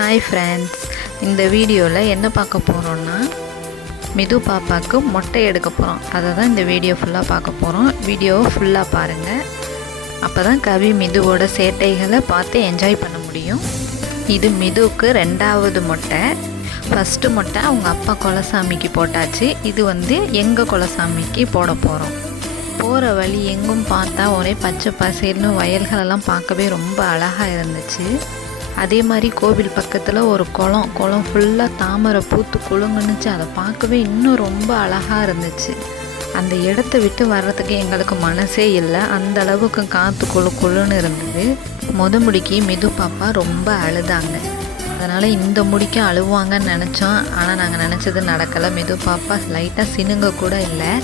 Hi friends, இந்த வீடியோவில் என்ன பார்க்க போகிறோன்னா மிது பாப்பாவுக்கு மொட்டை எடுக்க போகிறோம். அதை தான் இந்த வீடியோ ஃபுல்லாக பார்க்க போகிறோம். வீடியோவை ஃபுல்லாக பாருங்கள். அப்போ தான் கவி மிதுவோட சேட்டைகளை பார்த்து என்ஜாய் பண்ண முடியும். இது மிதுவுக்கு 2வது மொட்டை. ஃபஸ்ட்டு மொட்டை அவங்க அப்பா குலசாமிக்கு போட்டாச்சு. இது எங்கள் குலசாமிக்கு போட போகிறோம். போகிற வழி எங்கும் பார்த்தா ஒரே பச்சை பசேல்னு வயல்களெல்லாம் பார்க்கவே ரொம்ப அழகாக இருந்துச்சு. அதே மாதிரி கோவில் பக்கத்தில் ஒரு குளம் ஃபுல்லாக தாமரை பூத்து குலுங்குனுச்சு. அதை பார்க்கவே இன்னும் ரொம்ப அழகாக இருந்துச்சு. அந்த இடத்த விட்டு வர்றதுக்கு எங்களுக்கு மனசே இல்லை, அந்த அளவுக்கு காற்று குழுன்னு இருந்தது. முடிக்கு மிது பாப்பா ரொம்ப அழுதாங்க. அதனால் இந்த முடிக்கும் அழுவாங்கன்னு நினச்சோம். ஆனால் நாங்கள் நினச்சது நடக்கலை. மிது பாப்பா லைட்டாக சினுங்க கூட இல்லை.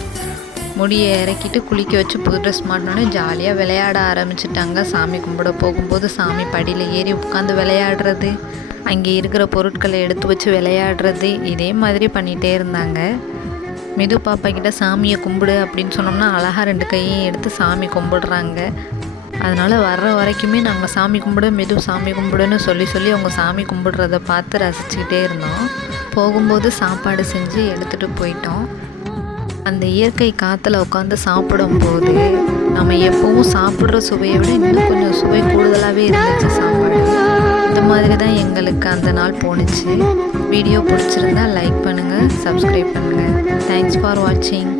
முடியை இறக்கிட்டு குளிக்க வச்சு புது ட்ரெஸ் மாட்டினோன்னே ஜாலியாக விளையாட ஆரம்பிச்சிட்டாங்க. சாமி கும்பிட போகும்போது சாமி படியில் ஏறி உட்காந்து விளையாடுறது, அங்கே இருக்கிற பொருட்களை எடுத்து வச்சு விளையாடுறது, இதே மாதிரி பண்ணிகிட்டே இருந்தாங்க. மிது பாப்பா கிட்ட சாமியை கும்பிடு அப்படின்னு சொன்னோம்னா அழகாக 2 கையையும் எடுத்து சாமி கும்பிடுறாங்க. அதனால் வர்ற வரைக்குமே நாங்கள் சாமி கும்பிடு மிது சாமி கும்பிடுன்னு சொல்லி அவங்க சாமி கும்பிடுறத பார்த்து ரசிச்சுக்கிட்டே இருந்தோம். போகும்போது சாப்பாடு செஞ்சு எடுத்துகிட்டு போயிட்டோம். அந்த இயற்கை காற்றுல உட்காந்து சாப்பிடும்போது நம்ம எப்பவும் சாப்பிட்ற சுவையை விட இன்னும் கொஞ்சம் சுவை கூடுதலாகவே இருந்துச்சு சாப்பாடு. இந்த மாதிரி தான் எங்களுக்கு அந்த நாள் போணுச்சு. வீடியோ பிடிச்சிருந்தா லைக் பண்ணுங்கள், சப்ஸ்கிரைப் பண்ணுங்கள். தேங்க்ஸ் ஃபார் வாட்சிங்.